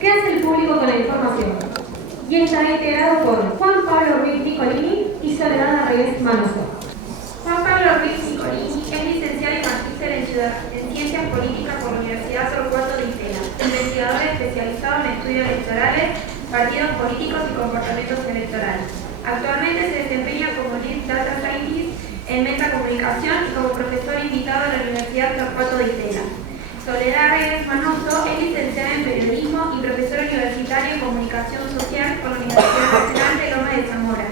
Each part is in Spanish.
¿Qué hace el público con la información? Y estará integrado por Juan Pablo Ruiz Nicolini y Soledad Reyes Manoso. Juan Pablo Ruiz Nicolini es licenciado y magíster en Ciencias Políticas por la Universidad Torcuato Di Stella, investigador especializado en estudios electorales, partidos políticos y comportamientos electorales. Actualmente se desempeña como Lead Data Scientist en Metacomunicación y como profesor invitado a la Universidad Torcuato Di Stella. Soledad Reyes Manoso es licenciada en Periodismo y profesora universitaria en Comunicación Social por la Universidad Nacional de Loma de Zamora.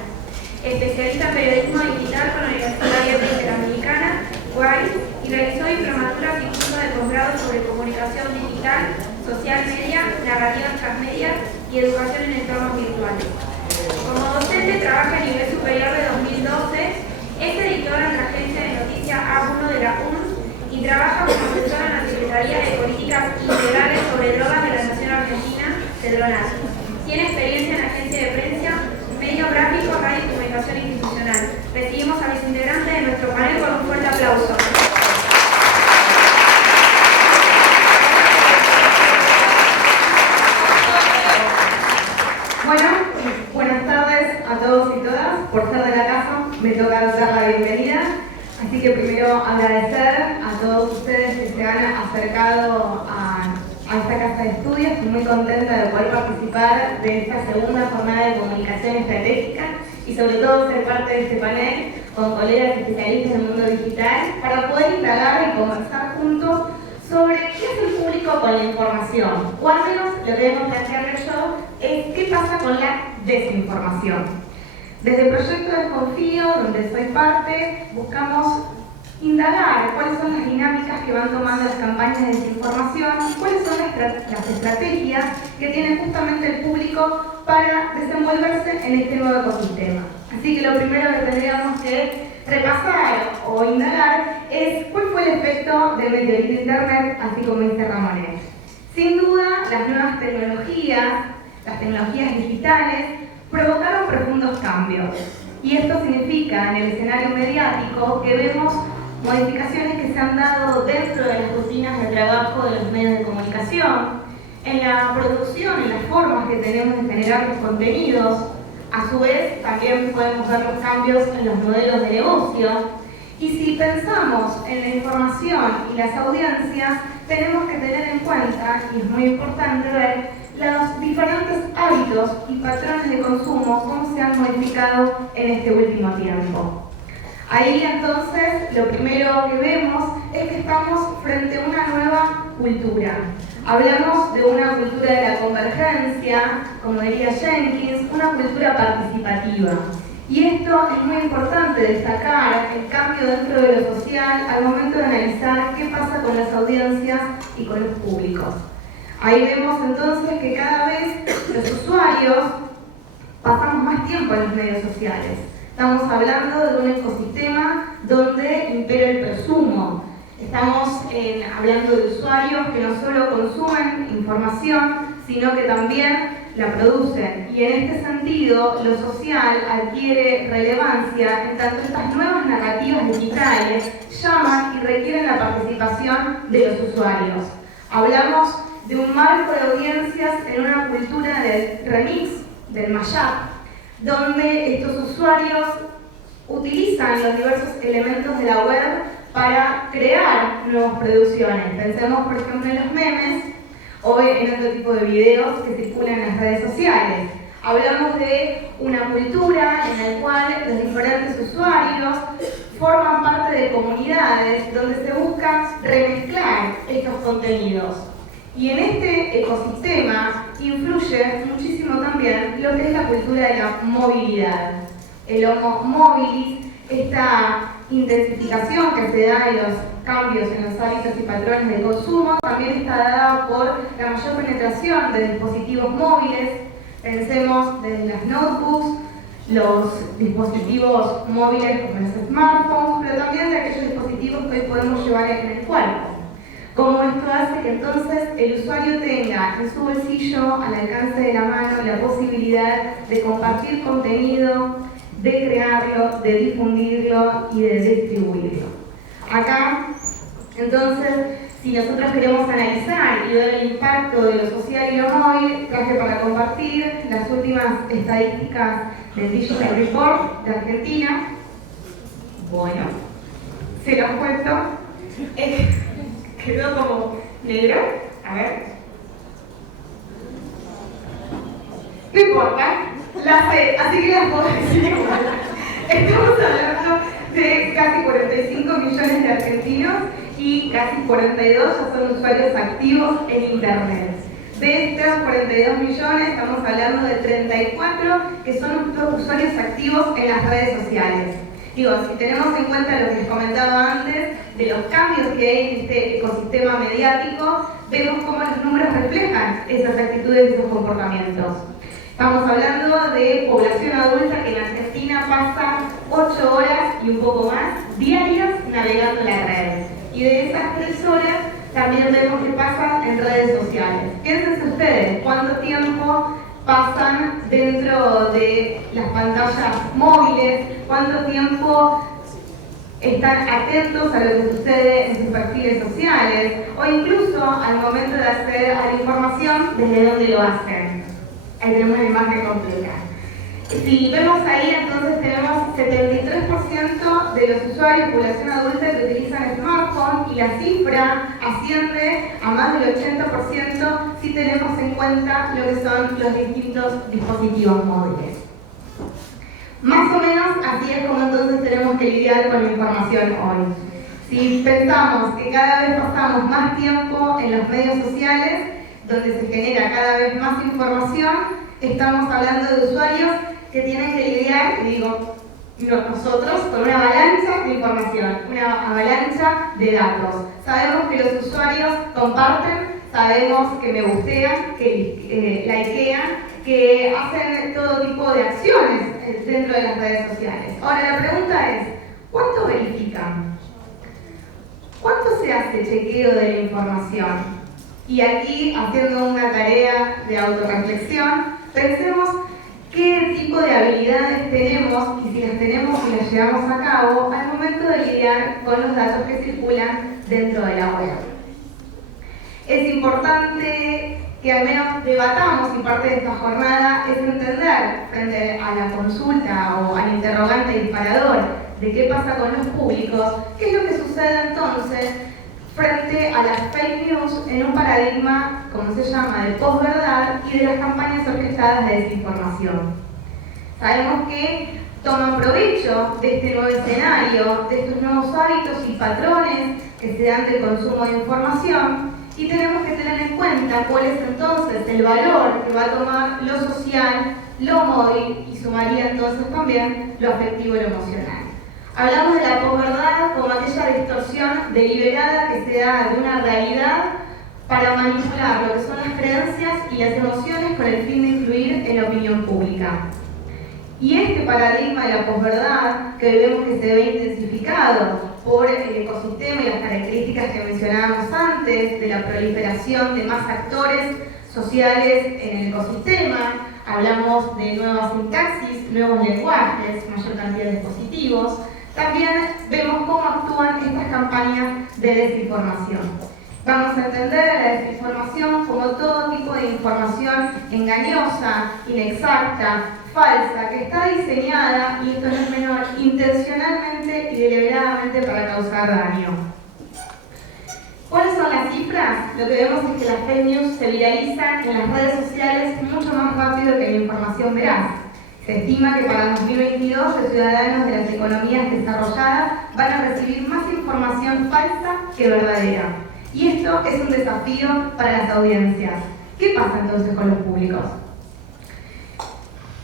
Especialista en Periodismo Digital por la Universidad Abierta Interamericana, UAI, y realizó diplomaturas y cursos de posgrado sobre comunicación digital, social media, narrativa transmedia y educación en entornos virtuales. Como docente trabaja a nivel superior de 2012, es editora en la agencia de noticias A1 de la UNS y trabaja como asesora en la Secretaría de Políticas Integrales sobre Drogas de la Nación Argentina, CEDRONAT. Tiene experiencia en agencia de prensa, medio gráfico, radio y comunicación institucional. Recibimos a los integrantes de nuestro panel con un fuerte aplauso. Bueno, buenas tardes a todos y todas. Por ser de la casa, me toca dar la bienvenida. Así que primero agradecer a todos ustedes que se han acercado a esta casa de estudios. Estoy muy contenta de poder participar de esta segunda jornada de comunicación estratégica y sobre todo ser parte de este panel con colegas especialistas en el mundo digital para poder indagar y conversar juntos sobre qué hace el público con la información, o al menos lo que debo plantearle yo es qué pasa con la desinformación. Desde el proyecto Desconfío, donde soy parte, buscamos indagar cuáles son las dinámicas que van tomando las campañas de desinformación y cuáles son las estrategias que tiene justamente el público para desenvolverse en este nuevo ecosistema. Así que lo primero que tendríamos que repasar o indagar es cuál fue el efecto del meteorito de Internet, así como dice Ramonet. Sin duda, las nuevas tecnologías, las tecnologías digitales, provocaron profundos cambios. Y esto significa en el escenario mediático que vemos modificaciones que se han dado dentro de las rutinas de trabajo de los medios de comunicación, en la producción, en las formas que tenemos de generar los contenidos. A su vez, también podemos ver los cambios en los modelos de negocio. Y si pensamos en la información y las audiencias, tenemos que tener en cuenta, y es muy importante ver, los diferentes hábitos y patrones de consumo, cómo se han modificado en este último tiempo. Ahí entonces, lo primero que vemos es que estamos frente a una nueva cultura. Hablamos de una cultura de la convergencia, como diría Jenkins, una cultura participativa. Y esto es muy importante destacar el cambio dentro de lo social al momento de analizar qué pasa con las audiencias y con los públicos. Ahí vemos entonces que cada vez los usuarios pasamos más tiempo en los medios sociales. Estamos hablando de un ecosistema donde impera el presumo. Estamos hablando de usuarios que no solo consumen información, sino que también la producen. Y en este sentido, lo social adquiere relevancia en tanto estas nuevas narrativas digitales llaman y requieren la participación de los usuarios. Hablamos de un marco de audiencias en una cultura del remix, del mashup, donde estos usuarios utilizan los diversos elementos de la web para crear nuevas producciones. Pensemos, por ejemplo, en los memes o en otro tipo de videos que circulan en las redes sociales. Hablamos de una cultura en la cual los diferentes usuarios forman parte de comunidades donde se busca remezclar estos contenidos. Y en este ecosistema influye muchísimo también lo que es la cultura de la movilidad. El homo mobilis, esta intensificación que se da en los cambios en los hábitos y patrones de consumo, también está dada por la mayor penetración de dispositivos móviles. Pensemos desde las notebooks, los dispositivos móviles como los smartphones, pero también de aquellos dispositivos que hoy podemos llevar en el cuerpo. Como esto hace que entonces el usuario tenga en su bolsillo, al alcance de la mano, la posibilidad de compartir contenido, de crearlo, de difundirlo y de distribuirlo. Acá Entonces, si nosotros queremos analizar y ver el impacto de lo social y lo móvil, traje para compartir las últimas estadísticas del Digital Report de Argentina. Bueno, se los cuento. Quedó como negro. A ver. No importa, la sé, así que las puedo decir igual. Estamos hablando de casi 45 millones de argentinos y casi 42 ya son usuarios activos en Internet. De estos 42 millones estamos hablando de 34 que son usuarios activos en las redes sociales. Digo, si tenemos en cuenta lo que les comentaba antes, de los cambios que hay en este ecosistema mediático, vemos cómo los números reflejan esas actitudes y esos comportamientos. Estamos hablando de población adulta que en Argentina pasa 8 horas y un poco más diarias navegando la red. Y de esas 3 horas también vemos que pasan en redes sociales. Piénsense ustedes, ¿cuánto tiempo pasan dentro de las pantallas móviles? ¿Cuánto tiempo están atentos a lo que sucede en sus perfiles sociales? O incluso al momento de acceder a la información, ¿desde dónde lo hacen? Ahí tenemos una imagen completa. Si vemos ahí, entonces tenemos 73% de los usuarios, población adulta, que utilizan smartphone y la cifra asciende a más del 80% si tenemos en cuenta lo que son los distintos dispositivos móviles. Más o menos así es como entonces tenemos que lidiar con la información hoy. Si pensamos que cada vez pasamos más tiempo en los medios sociales, donde se genera cada vez más información, estamos hablando de usuarios que tienen que lidiar, y digo, nosotros, con una avalancha de información, una avalancha de datos. Sabemos que los usuarios comparten, sabemos que me gustean, que likean, que hacen todo tipo de acciones dentro de las redes sociales. Ahora la pregunta es, ¿cuánto verifican? ¿Cuánto se hace chequeo de la información? Y aquí, haciendo una tarea de autorreflexión, pensemos qué tipo de habilidades tenemos y si las tenemos y las llevamos a cabo al momento de lidiar con los datos que circulan dentro de la web. Es importante que al menos debatamos, y parte de esta jornada es entender, frente a la consulta o al interrogante disparador de qué pasa con los públicos, qué es lo que sucede entonces frente a las fake news en un paradigma, como se llama, de posverdad y de las campañas orquestadas de desinformación. Sabemos que toman provecho de este nuevo escenario, de estos nuevos hábitos y patrones que se dan del consumo de información, y tenemos que tener en cuenta cuál es entonces el valor que va a tomar lo social, lo móvil y sumaría entonces también lo afectivo y lo emocional. Hablamos de la posverdad como aquella distorsión deliberada que se da de una realidad para manipular lo que son las creencias y las emociones con el fin de influir en la opinión pública. Y este paradigma de la posverdad, que vemos que se ve intensificado por el ecosistema y las características que mencionábamos antes, de la proliferación de más actores sociales en el ecosistema, hablamos de nuevas sintaxis, nuevos lenguajes, mayor cantidad de dispositivos. También vemos cómo actúan estas campañas de desinformación. Vamos a entender a la desinformación como todo tipo de información engañosa, inexacta, falsa, que está diseñada, y esto no es menor, intencionalmente y deliberadamente para causar daño. ¿Cuáles son las cifras? Lo que vemos es que las fake news se viralizan en las redes sociales mucho más rápido que la información veraz. Se estima que para 2022 los ciudadanos de las economías desarrolladas van a recibir más información falsa que verdadera. Y esto es un desafío para las audiencias. ¿Qué pasa entonces con los públicos?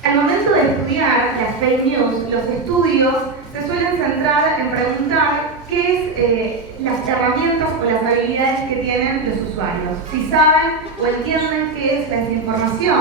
Al momento de estudiar las fake news, los estudios se suelen centrar en preguntar qué es las herramientas o las habilidades que tienen los usuarios. Si saben o entienden qué es la desinformación,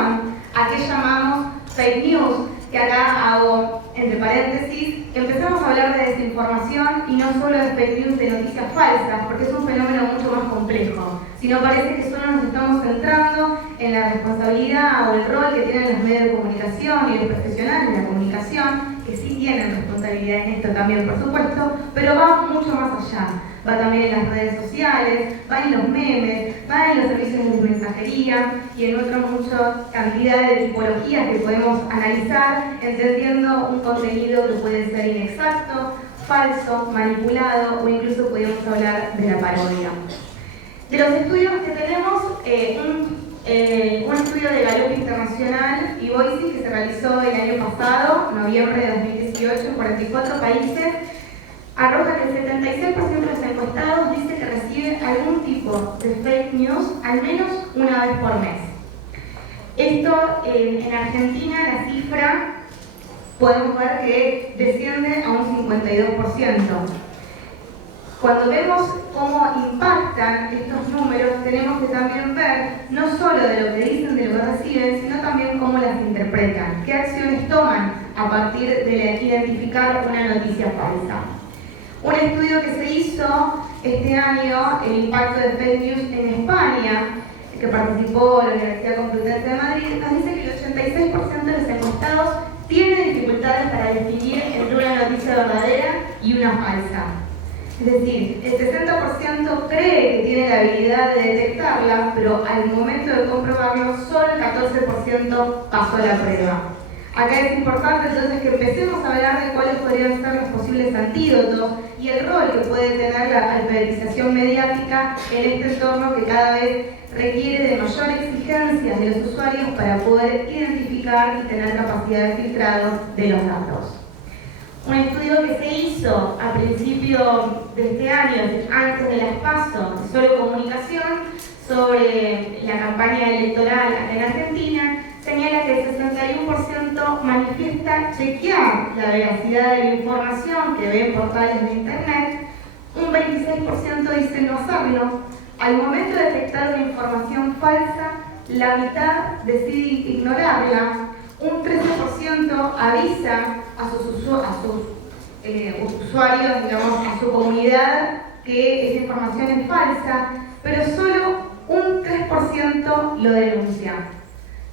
a qué llamamos fake news, que acá hago entre paréntesis, empezamos a hablar de desinformación y no solo de fake news, de noticias falsas, porque es un fenómeno mucho más complejo, sino parece que solo nos estamos centrando en la responsabilidad o el rol que tienen los medios de comunicación y los profesionales de la comunicación, que sí tienen responsabilidad en esto también, por supuesto, pero va mucho más allá. va también en las redes sociales, va en los memes, va en los servicios de mensajería y en otras muchas cantidades de tipologías que podemos analizar, entendiendo un contenido que puede ser inexacto, falso, manipulado o incluso podemos hablar de la parodia. De los estudios que tenemos, un estudio de Gallup Internacional y Voices que se realizó el año pasado, noviembre de 2018, en 44 países, arroja que el 76% de los encuestados dice que recibe algún tipo de fake news al menos una vez por mes. Esto en Argentina la cifra podemos ver que desciende a un 52%. Cuando vemos cómo impactan estos números, tenemos que también ver no solo de lo que dicen, de lo que reciben, sino también cómo las interpretan, qué acciones toman a partir de identificar una noticia falsa. Un estudio que se hizo este año, el impacto de fake news en España, que participó la Universidad Complutense de Madrid, nos dice que el 86% de los encuestados tiene dificultades para distinguir entre una noticia verdadera y una falsa. Es decir, el 60% cree que tiene la habilidad de detectarla, pero al momento de comprobarlo, solo el 14% pasó la prueba. Acá es importante entonces que empecemos a hablar de cuáles podrían ser los posibles antídotos y el rol que puede tener la alfabetización mediática en este entorno que cada vez requiere de mayor exigencia de los usuarios para poder identificar y tener capacidad de filtrado de los datos. Un estudio que se hizo a principio de este año, antes de las PASO, de Solo Comunicación, sobre la campaña electoral en Argentina, señala que el 61% manifiesta chequear la veracidad de la información que ve en portales de Internet, un 26% dice no hacerlo. Al momento de detectar una información falsa, la mitad decide ignorarla, un 13% avisa a sus usuarios, digamos, a su comunidad que esa información es falsa, pero solo un 3% lo denuncia.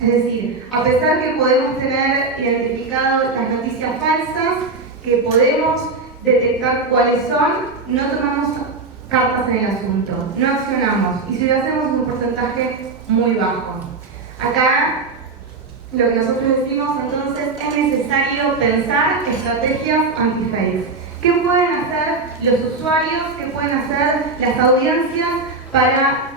Es decir, a pesar que podemos tener identificado las noticias falsas, que podemos detectar cuáles son, no tomamos cartas en el asunto, no accionamos, y si lo hacemos es un porcentaje muy bajo. Acá lo que nosotros decimos entonces es necesario pensar estrategias anti-fake. ¿Qué pueden hacer los usuarios? ¿Qué pueden hacer las audiencias para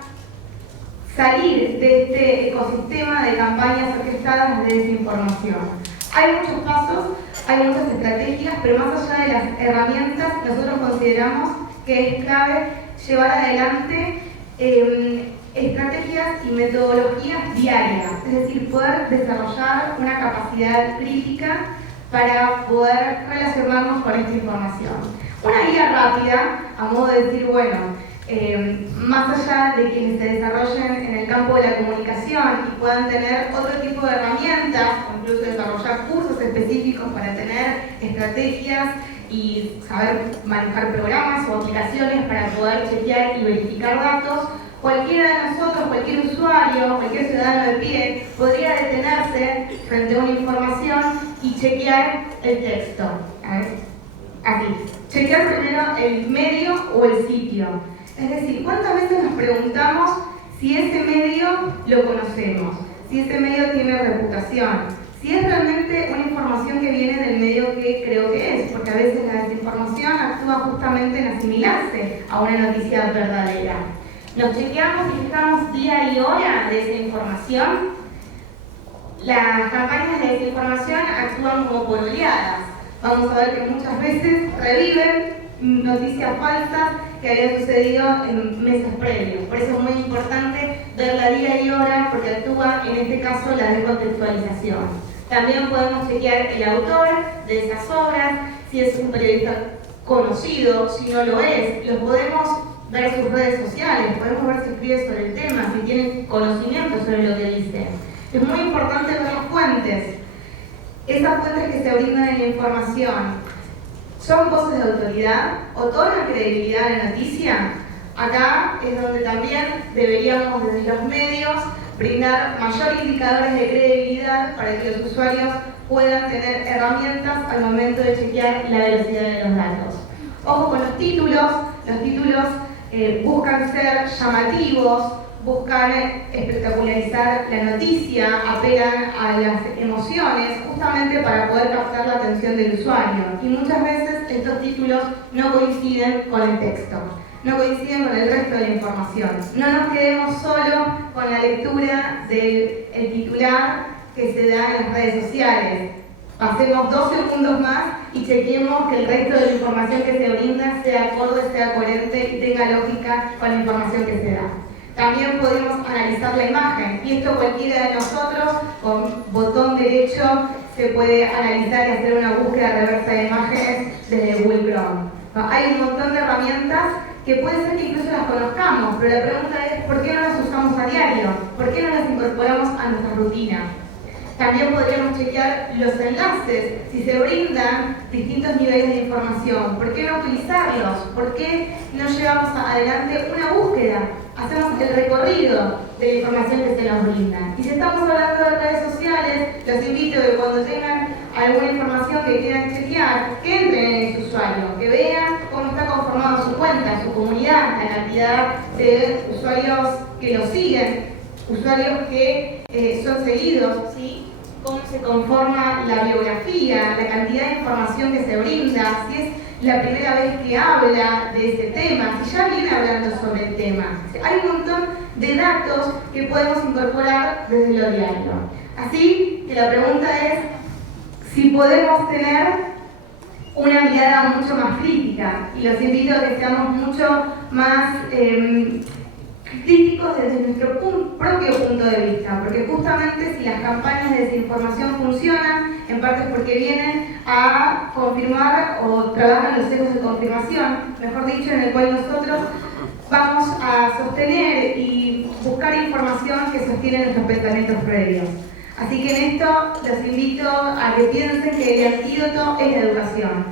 salir de este ecosistema de campañas orquestadas de desinformación? Hay muchos pasos, hay muchas estrategias, pero más allá de las herramientas, nosotros consideramos que es clave llevar adelante estrategias y metodologías diarias, es decir, poder desarrollar una capacidad crítica para poder relacionarnos con esta información. Una guía rápida, a modo de decir, bueno, más allá de quienes se desarrollen en el campo de la comunicación y puedan tener otro tipo de herramientas, o incluso desarrollar cursos específicos para tener estrategias y saber manejar programas o aplicaciones para poder chequear y verificar datos, cualquiera de nosotros, cualquier usuario, cualquier ciudadano de pie, podría detenerse frente a una información y chequear el texto. Aquí. Chequear primero el medio o el sitio. Es decir, ¿cuántas veces nos preguntamos si ese medio lo conocemos? Si ese medio tiene reputación. Si es realmente una información que viene del medio que creo que es, porque a veces la desinformación actúa justamente en asimilarse a una noticia verdadera. Nos chequeamos y fijamos día y hora de esa información. Las campañas de desinformación actúan como por oleadas. Vamos a ver que muchas veces reviven noticias falsas que habían sucedido en meses previos. Por eso es muy importante verla día y hora, porque actúa en este caso la descontextualización. También podemos chequear el autor de esas obras, si es un periodista conocido, si no lo es. Los podemos ver sus redes sociales, podemos ver si escribe sobre el tema, si tiene conocimiento sobre lo que dice. Es muy importante ver las fuentes. Esas fuentes que se brindan en la información, ¿son voces de autoridad? ¿Otorgan credibilidad a la noticia? Acá es donde también deberíamos desde los medios brindar mayores indicadores de credibilidad para que los usuarios puedan tener herramientas al momento de chequear la veracidad de los datos. Ojo con los títulos Los títulos buscan ser llamativos, buscan espectacularizar la noticia, apelan a las emociones, justamente para poder captar la atención del usuario. Y muchas veces estos títulos no coinciden con el texto, no coinciden con el resto de la información. No nos quedemos solo con la lectura del titular que se da en las redes sociales. Pasemos 2 segundos más y chequemos que el resto de la información que se brinda sea acorde, sea coherente y tenga lógica con la información que se da. También podemos analizar la imagen, y esto cualquiera de nosotros con botón derecho se puede analizar y hacer una búsqueda reversa de imágenes desde Google Chrome. Hay un montón de herramientas que puede ser que incluso las conozcamos, pero la pregunta es ¿por qué no las usamos a diario? ¿Por qué no las incorporamos a nuestra rutina? También podríamos chequear los enlaces, si se brindan distintos niveles de información. ¿Por qué no utilizarlos? ¿Por qué no llevamos adelante una búsqueda? Hacemos el recorrido de la información que se nos brinda. Y si estamos hablando de redes sociales, los invito a que cuando tengan alguna información que quieran chequear, que entren en ese usuario, que vean cómo está conformada su cuenta, su comunidad, la cantidad de usuarios que lo siguen, usuarios que son seguidos, ¿sí? Cómo se conforma la biografía, la cantidad de información que se brinda, si es la primera vez que habla de ese tema, si ya viene hablando sobre el tema. Hay un montón de datos que podemos incorporar desde lo diario. Así que la pregunta es si podemos tener una mirada mucho más crítica, y los invito a que seamos mucho más críticos desde nuestro propio punto de vista, porque justamente si las campañas de desinformación funcionan, en parte es porque vienen a confirmar o trabajan los sesgos de confirmación, mejor dicho, en el cual nosotros vamos a sostener y buscar información que sostiene nuestros pensamientos previos. Así que en esto los invito a que piensen que el antídoto es la educación.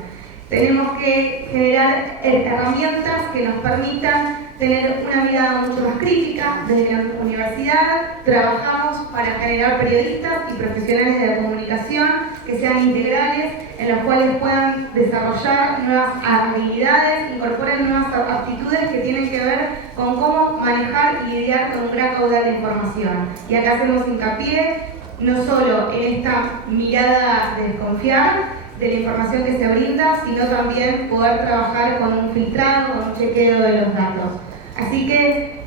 Tenemos que generar herramientas que nos permitan tener una mirada mucho más crítica. Desde la universidad trabajamos para generar periodistas y profesionales de la comunicación que sean integrales, en los cuales puedan desarrollar nuevas habilidades, incorporen nuevas aptitudes que tienen que ver con cómo manejar y lidiar con un gran caudal de información. Y acá hacemos hincapié no solo en esta mirada de desconfiar de la información que se brinda, sino también poder trabajar con un filtrado, con un chequeo de los datos. Así que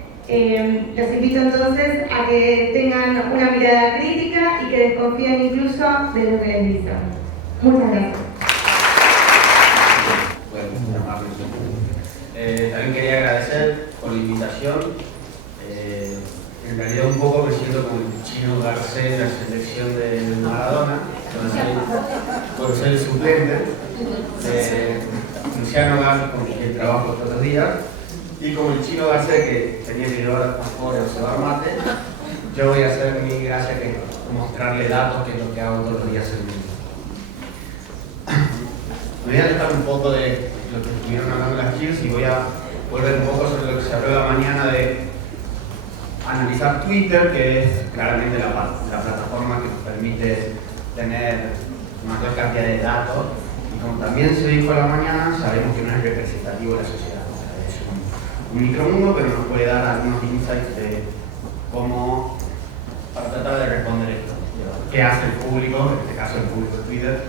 los invito entonces a que tengan una mirada crítica y que desconfíen incluso de lo que les dicen. Muchas gracias. También quería agradecer por la invitación. En realidad un poco me siento como el Chino Garcés en la selección de Maradona, por ser el suplente de Luciano Gas, con quien trabajo todos los días, y como el Chino Garcés que tenía que llevar afuera o cebar mate, yo voy a hacer mi gracia, que es mostrarle datos, que es lo que hago todos los días en mi vida. Me voy a dejar un poco de lo que estuvieron hablando las chicas y voy a volver un poco sobre lo que se habló la mañana de analizar Twitter, que es claramente la plataforma que nos permite tener mayor cantidad de datos, y como también se dijo a la mañana, sabemos que no es representativo de la sociedad. O sea, es un micromundo, pero nos puede dar algunos insights de cómo, para tratar de responder esto, qué hace el público, en este caso el público de Twitter,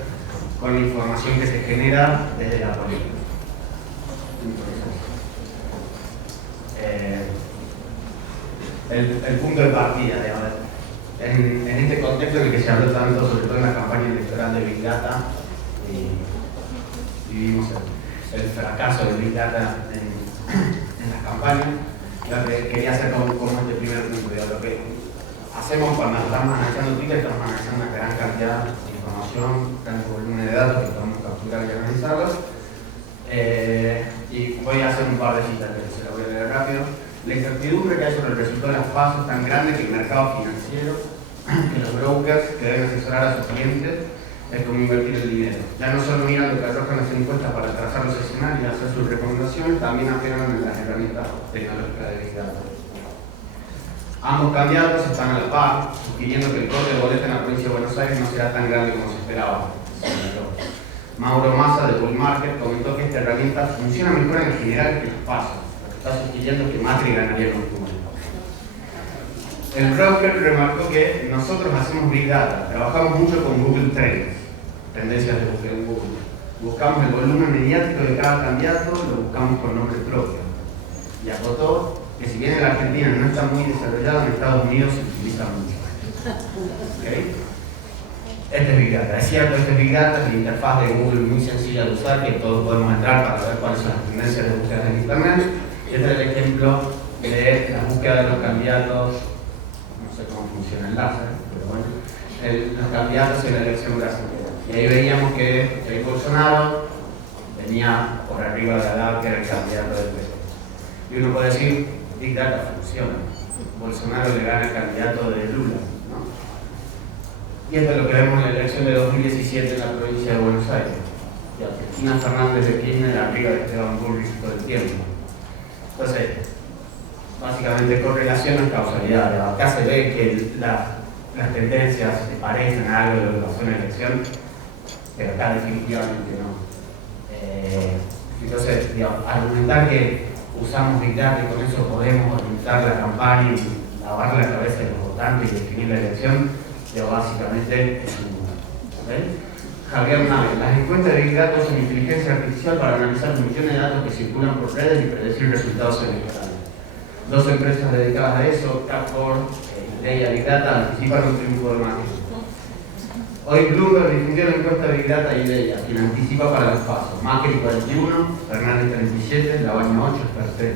con la información que se genera desde la política. El punto de partida, digamos, en este contexto en el que se habló tanto, sobre todo en la campaña electoral de Big Data, y vimos el fracaso de Big Data en las campañas, lo que quería hacer como este primer punto, digamos, lo que hacemos cuando estamos analizando Twitter, estamos analizando una gran cantidad de información, gran volumen de datos que podemos capturar y analizarlos, y voy a hacer un par de citas que se lo voy a leer rápido. La incertidumbre que hay sobre el resultado de las PASO es tan grande que el mercado financiero, que los brokers que deben asesorar a sus clientes, es como invertir el dinero. Ya no solo miran lo que arrojan las encuestas para trazar los escenarios y hacer sus recomendaciones, también apelan en las herramientas tecnológicas de Big Data. Ambos candidatos están a la par, sugiriendo que el corte de boleta en la provincia de Buenos Aires no será tan grande como se esperaba. Mauro Massa de Bull Market comentó que esta herramienta funciona mejor en general que los pasos, lo que está sugiriendo que Macri ganaría en octubre. El broker remarcó que nosotros hacemos Big Data, trabajamos mucho con Google Trends, tendencias de búsqueda en Google. Buscamos el volumen mediático de cada candidato, lo buscamos por nombre propio. Y acotó que si bien en la Argentina no está muy desarrollado, en Estados Unidos se utiliza mucho. ¿Okay? Este es Big Data. Es cierto, este es Big Data, es la interfaz de Google muy sencilla de usar, que todos podemos entrar para ver cuáles son las tendencias de búsqueda en Internet. Y este es el ejemplo de la búsqueda de los candidatos, no sé cómo funciona el láser, pero bueno, los candidatos en la elección brasileña. Y ahí veíamos que Jair Bolsonaro venía por arriba de Haddad, que era el candidato del PT. Y uno puede decir, Big Data funciona. Bolsonaro le gana el candidato de Lula, ¿no? Y esto es lo que vemos en la elección de 2017 en la provincia de Buenos Aires. Y a Cristina Fernández de Kirchner arriba de Esteban Bullrich todo el tiempo. Entonces, básicamente correlación es causalidad. Acá se ve que las tendencias se parecen a algo de lo que pasó en la elección, pero acá definitivamente no. Entonces, digamos, argumentar que usamos Big Data y con eso podemos orientar la campaña y lavar la cabeza de los votantes y definir la elección, básicamente es un número. ¿Okay? Javier Nave, las encuestas de Big Data usan inteligencia artificial para analizar los millones de datos que circulan por redes y predecir resultados electorales. Dos empresas dedicadas a eso, Capcom y Leia Big Data, anticipan un triunfo de Macri. Hoy Bloomberg difundió la encuesta de Big Data y Leia, quien anticipa para los pasos. Macri 41, Fernández 37, Labaña 8, tercero.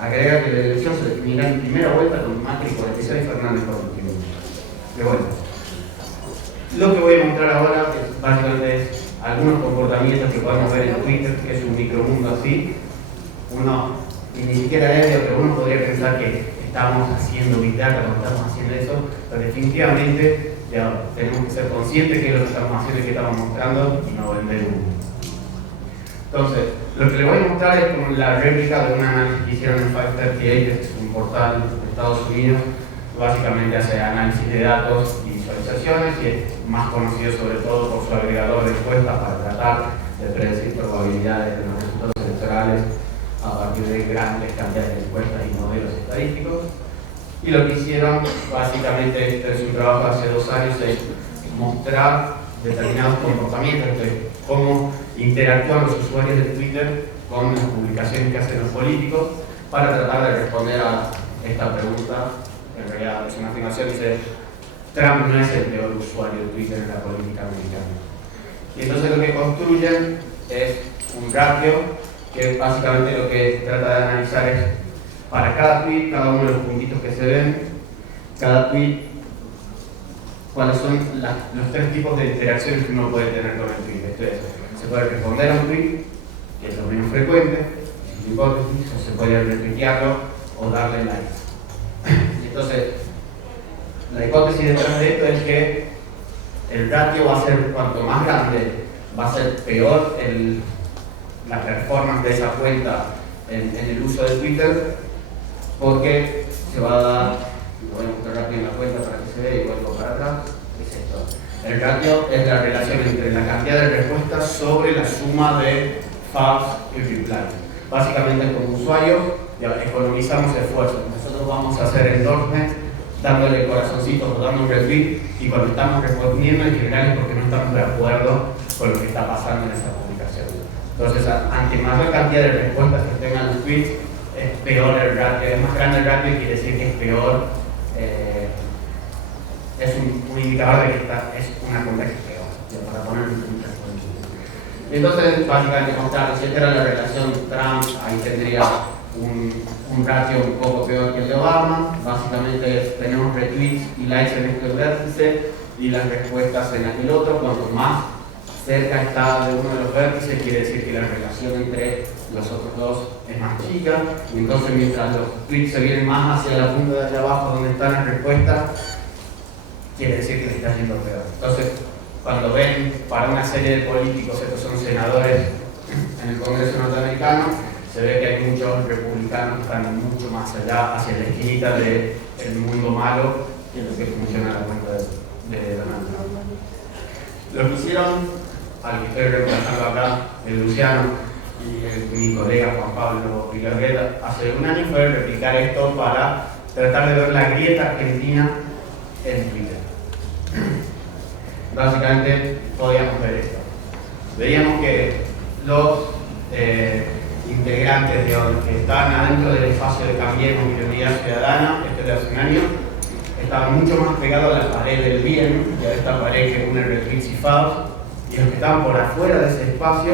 Agrega que la elección se definirá en primera vuelta con Macri 46 y Fernández 41. Pero bueno, lo que voy a mostrar ahora es básicamente algunos comportamientos que podemos ver en Twitter, que es un micromundo así. Uno, y ni siquiera es pero uno podría pensar que estamos haciendo Big Data cuando estamos haciendo eso, pero definitivamente ya tenemos que ser conscientes de qué es lo que estamos haciendo y qué estamos mostrando y no vender humo. Entonces, lo que les voy a mostrar es como la réplica de un análisis que hicieron en 538, que es un portal de Estados Unidos. Básicamente hace análisis de datos y visualizaciones y es más conocido sobre todo por su agregador de encuestas para tratar de predecir probabilidades de los resultados electorales a partir de grandes cantidades de encuestas y modelos estadísticos. Y lo que hicieron, básicamente, este es un trabajo de hace 2 años, es mostrar determinados comportamientos de cómo interactúan los usuarios de Twitter con las publicaciones que hacen los políticos para tratar de responder a esta pregunta. En realidad es una afirmación que dice Trump no es el peor usuario de Twitter en la política americana. Y entonces lo que construyen es un ratio que básicamente lo que trata de analizar es para cada tweet, cada uno de los puntitos que se ven, cada tweet, cuáles son los 3 tipos de interacciones que uno puede tener con el tweet. Esto es, se puede responder a un tweet, que es lo menos frecuente, es una hipótesis, o se puede retuitearlo o darle likes. Entonces, la hipótesis detrás de esto es que el ratio va a ser, cuanto más grande, va a ser peor la performance de esa cuenta en el uso de Twitter, porque se va a dar, lo voy a mostrar rápido en la cuenta para que se vea y vuelvo para atrás, es esto. El ratio es la relación entre la cantidad de respuestas sobre la suma de faps y replies. Básicamente, como usuarios, economizamos esfuerzos. Nosotros vamos a hacer endorsement dándole corazoncitos o dando un retweet, y cuando estamos respondiendo en general es porque no estamos de acuerdo con lo que está pasando en esa publicación. Entonces, ante mayor cantidad de respuestas que tengan los tweets, es peor el ratio, es más grande el ratio y quiere decir que es peor, es un indicador de que es una cuenta que es peor, para poner muchas cosas. Entonces, básicamente mostrar, si esta era la relación Trump, ahí tendría un ratio un poco peor que el de Obama. Básicamente tenemos retweets y likes en este vértice y las respuestas en aquel otro. Cuanto más cerca está de uno de los vértices, quiere decir que la relación entre los otros dos es más chica, y entonces mientras los tweets se vienen más hacia la punta de allá abajo donde están las respuestas, quiere decir que le está yendo peor. Entonces, cuando ven para una serie de políticos, estos son senadores en el Congreso norteamericano, se ve que hay muchos republicanos que están mucho más allá, hacia la esquinita del mundo malo, que es lo que funciona la cuenta de Donald Trump. Lo que hicieron al que estoy reemplazando acá, el Luciano, y mi colega Juan Pablo Villarreal, hace un año fue replicar esto para tratar de ver la grieta argentina en Twitter. Básicamente podíamos ver esto. Veíamos que los integrantes que estaban adentro del espacio de Cambiemos y de Unidad Ciudadana, de hace un año, estaban mucho más pegados a la pared del bien, y a esta pared que une retweets y fados, y los que estaban por afuera de ese espacio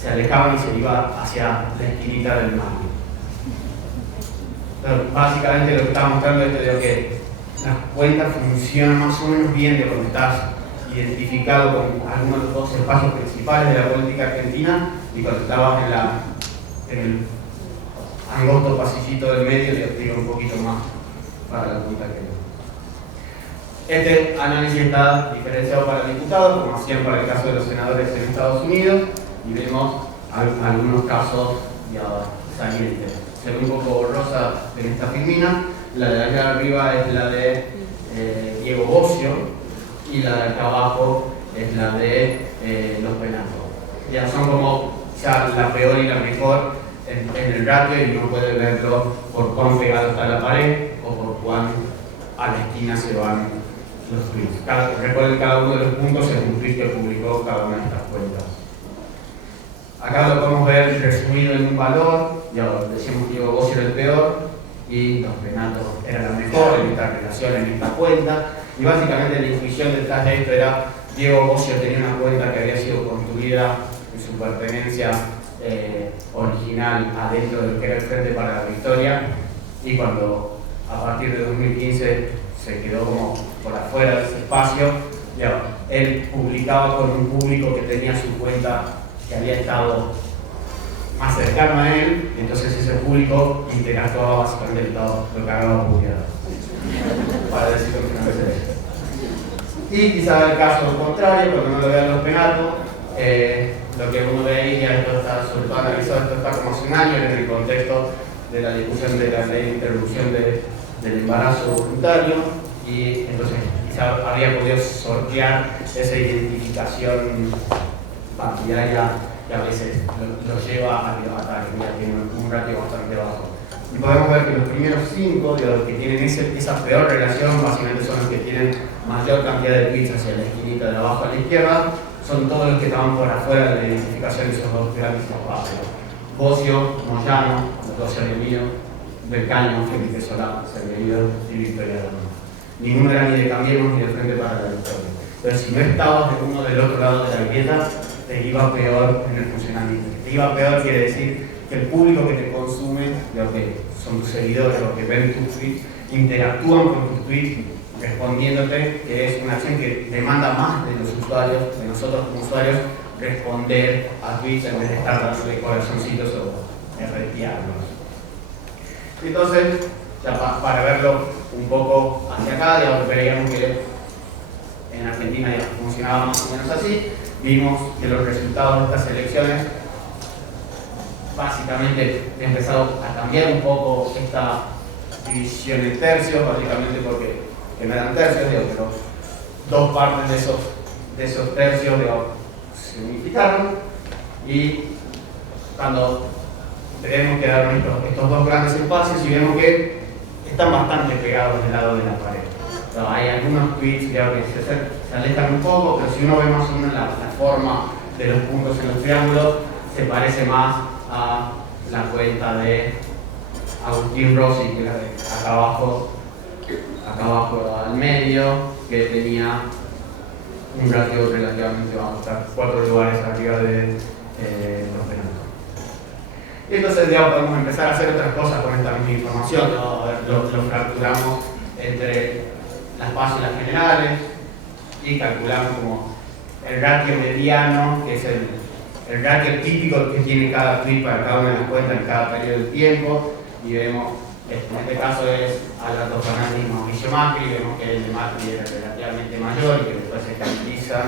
se alejaban y se iban hacia la esquinita del mal. Entonces, básicamente lo que estaba mostrando es que las cuentas funcionan más o menos bien de cuando estás identificado con algunos de los dos espacios principales de la política argentina y cuando estabas en el angosto pasillito del medio te activa un poquito más para la cuenta que no. Este análisis está diferenciado para diputados, como hacían para el caso de los senadores en Estados Unidos, y vemos algunos casos ya salientes. Se ve un poco borrosa en esta filmina. La de allá arriba es la de Diego Bocio y la de acá abajo es la de los Penatos. Ya son como ya la peor y la mejor en el ratio y uno puede verlo por cuán pegado está la pared o por cuán a la esquina se van los tweets. Recuerden cada uno de los puntos es un tweet que publicó cada una de estas cuentas. Acá lo podemos ver resumido en un valor, ya decimos que Diego Bocio era el peor y los Penatos era la mejor en esta relación, en esta cuenta, y básicamente la intuición detrás de esto era Diego Bocio tenía una cuenta que había sido construida en su pertenencia original adentro de lo que era el Frente para la Victoria, y cuando a partir de 2015 se quedó como por afuera de ese espacio, ya, él publicaba con un público que tenía su cuenta que había estado más cercano a él, entonces ese público interactuaba básicamente lo que había publicado, para decirlo que no es eso. Y quizá el caso contrario, cuando uno lo ve a los Penatos, lo que uno ve ahí, ya esto está sobre todo analizado, esto está como hace un año en el contexto de la discusión de la ley de interrupción del embarazo voluntario, y entonces quizá habría podido sortear esa identificación partidaria que a veces lo lleva a levantar, que ya tiene un ratio bastante bajo. Y podemos ver que los primeros 5 de los que tienen esa peor relación, básicamente son los que tienen mayor cantidad de tweets hacia la esquinita de abajo a la izquierda, son todos los que estaban por afuera de la identificación de esos dos grandes espacios. Bocio, Moyano, los dos Servimío, Belcaño, Felipe Solá, Servimío y Victoria Aranda. Ninguno era ni de Cambiemos ni de Frente para la Victoria. Entonces, si no estabas de uno del otro lado de la grieta, te iba peor en el funcionamiento. Te iba peor quiere decir que el público que te consume, lo que son tus seguidores, los que ven tus tweets, interactúan con tus tweets respondiéndote, que es una acción que demanda más de los usuarios, de nosotros como usuarios, responder a tweets en vez de estar dándole corazoncitos o retearlos. Entonces, ya para verlo un poco hacia acá, ya veríamos que en Argentina ya funcionaba más o menos así. Vimos que los resultados de estas elecciones básicamente han empezado a cambiar un poco esta división en tercios, básicamente porque no eran tercios, pero dos partes de esos tercios se unificaron, y cuando tenemos que dar estos dos grandes espacios y vemos que están bastante pegados del lado de la pared. Pero hay algunos tweets que se alejan un poco, pero si uno ve más o menos la forma de los puntos en los triángulos, se parece más a la cuenta de Agustín Rossi, que es la de acá abajo al medio, que tenía un ratio relativamente bajo, está 4 lugares arriba de los Penatos. Y entonces ya podemos empezar a hacer otras cosas con esta misma información, ¿no? Lo fracturamos entre las páginas generales y calculamos como el ratio mediano, que es el ratio típico que tiene cada tweet para cada una de las cuentas en cada periodo de tiempo, y vemos, en este caso es Alberto Fernández y Mauricio Macri, vemos que el de Macri era relativamente mayor y que después se estabilizan.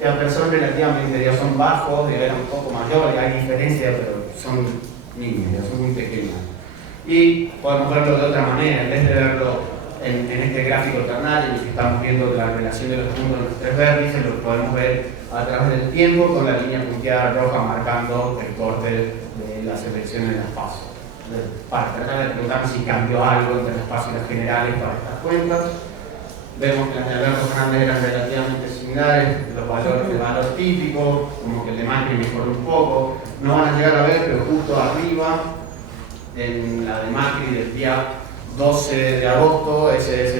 Ya son relativamente, ya son bajos, ya eran un poco mayores, hay diferencias, pero son mínimos, son muy pequeñas. Y podemos verlo de otra manera, en vez de verlo en este gráfico ternal en el que estamos viendo la relación de los puntos de los tres vértices, lo podemos ver a través del tiempo con la línea punteada roja marcando el corte de las elecciones en las pasos. Para tratar de preguntarnos si cambió algo entre las pasos y las generales para estas cuentas. Vemos que las de Alberto Fernández eran relativamente similares, los valores de valor típico, como que el de Macri mejoró un poco. No van a llegar a ver, pero justo arriba, en la de Macri del día 12 de agosto, ese es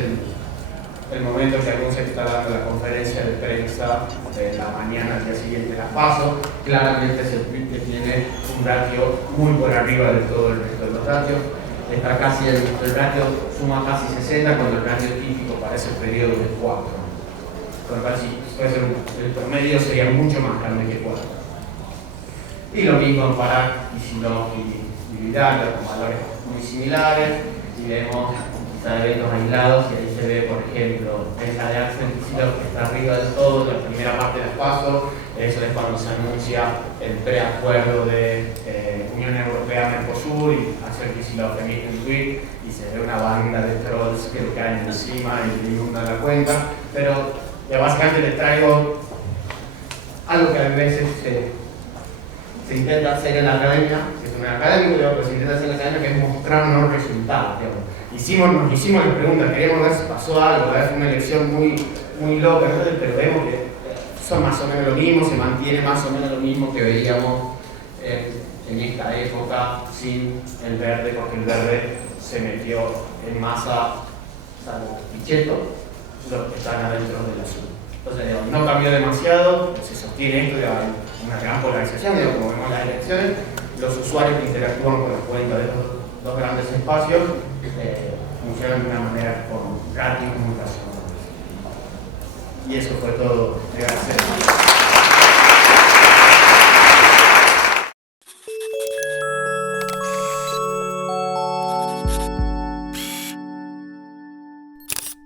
el momento que anuncia que está dando la conferencia de prensa de la mañana al día siguiente de las PASO. Claramente es el tweet que tiene un ratio muy por arriba de todo el resto de los ratios. Está casi el ratio suma casi 60 cuando el ratio típico para ese periodo de 4. Con lo cual, si puede ser el promedio sería mucho más grande que 4. Y lo mismo para Kicillof y Vidal, con valores muy similares. Y vemos eventos aislados, y ahí se ve, por ejemplo, esa de Axel Kicillof que está arriba del todo, la primera parte del paso. Eso es cuando se anuncia el preacuerdo de Unión Europea-Mercosur, y Axel Kicillof emite un tweet y se ve una banda de trolls que le caen encima y le inundan la cuenta. Pero ya básicamente les traigo algo que a veces se intenta hacer en la academia, que es un académico, pero se intenta hacer en la academia, que es mostrarnos resultados. Nos hicimos la pregunta, queríamos ver si pasó algo, fue una elección muy loca, ¿no? Pero vemos que son más o menos lo mismo, se mantiene más o menos lo mismo que veíamos en esta época sin el verde, porque el verde se metió en masa, salvo Pichetto, los que están adentro del azul. Entonces, no cambió demasiado, se sostiene esto, hay una gran polarización, como vemos en las elecciones. Los usuarios que interactúan con la cuenta de estos dos grandes espacios funcionan de una manera con ratios muy razonables. Y eso fue todo. Gracias.